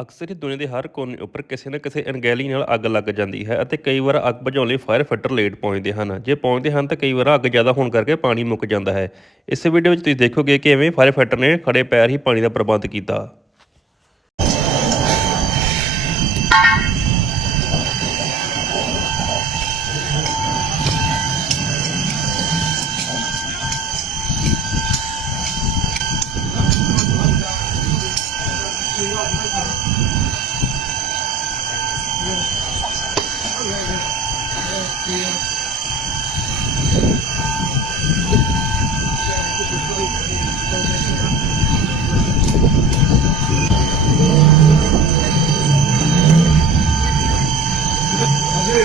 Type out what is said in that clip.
ਅਕਸਰ ਹੀ ਦੁਨੀਆ ਦੇ ਹਰ ਕੋਨੇ ਉੱਪਰ ਕਿਸੇ ਨਾ ਕਿਸੇ ਅਣਗਹਿਲੀ ਨਾਲ ਅੱਗ ਲੱਗ ਜਾਂਦੀ ਹੈ ਅਤੇ ਕਈ ਵਾਰ ਅੱਗ ਬੁਝਾਉਣ ਲਈ ਫਾਇਰ ਫਾਈਟਰ ਲੇਟ ਪਹੁੰਚਦੇ ਹਨ ਜੇ ਪਹੁੰਚਦੇ ਹਨ ਤਾਂ ਕਈ ਵਾਰ ਅੱਗ ਜ਼ਿਆਦਾ ਹੋਣ ਕਰਕੇ ਪਾਣੀ ਮੁੱਕ ਜਾਂਦਾ ਹੈ ਇਸ ਵੀਡੀਓ ਵਿੱਚ ਤੁਸੀਂ ਦੇਖੋਗੇ ਕਿ ਐਵੇਂ ਫਾਇਰ ਫਾਈਟਰ ਨੇ ਖੜੇ ਪੈਰ ਹੀ ਪਾਣੀ ਦਾ ਪ੍ਰਬੰਧ ਕੀਤਾ